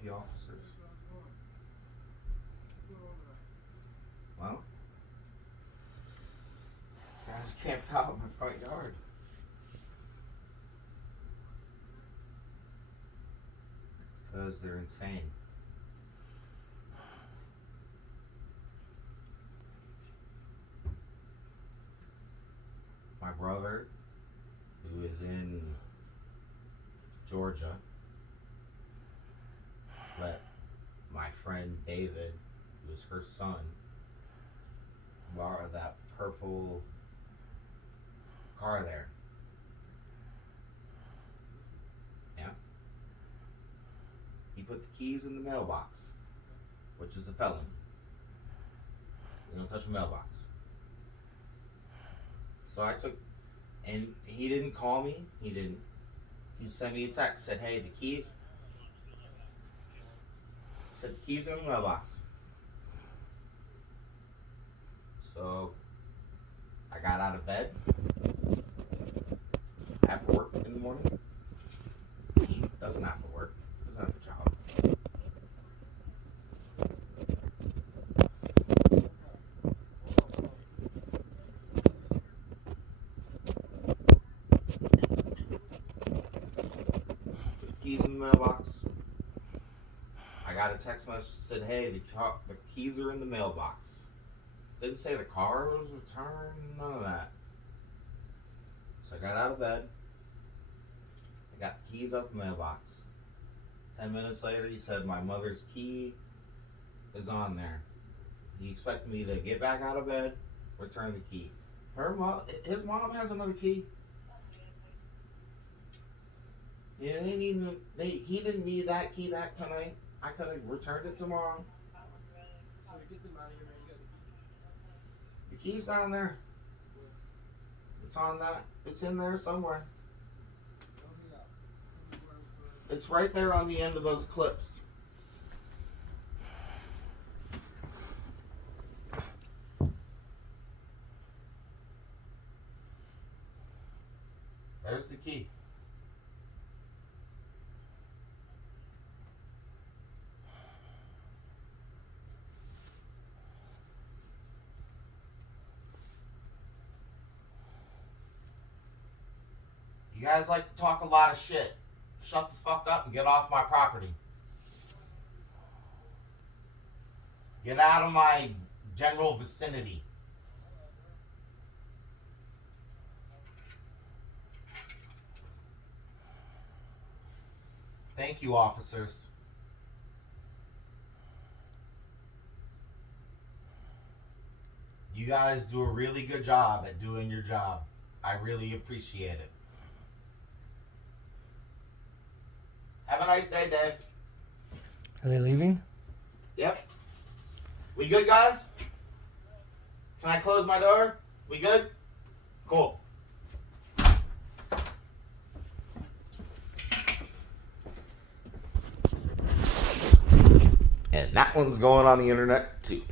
help you, officers? Well, guys camped out in my front yard. Because they're insane. My brother, who is in Georgia, let my friend David, who is her son, borrow that purple car there. Yeah. He put the keys in the mailbox, which is a felony. You don't touch a mailbox. So I took, and he didn't call me. He sent me a text, said, hey, the keys. Said the keys are in the mailbox. So I got out of bed after work in the morning. Doesn't have to work. Doesn't have a job. Put the keys in the mailbox. I got a text message that said, hey, the keys are in the mailbox. Didn't say the car was returned, none of that. So I got out of bed. I got the keys out the mailbox. 10 minutes later, he said my mother's key is on there. He expected me to get back out of bed, return the key. His mom has another key. Yeah, he didn't need that key back tonight. I could have returned it tomorrow. The key's down there. It's on that. It's in there somewhere. It's right there on the end of those clips. There's the key. You guys like to talk a lot of shit. Shut the fuck up and get off my property. Get out of my general vicinity. Thank you, officers. You guys do a really good job at doing your job. I really appreciate it. Have a nice day, Dave. Are they leaving? Yep. We good, guys? Can I close my door? We good? Cool. And that one's going on the internet, too.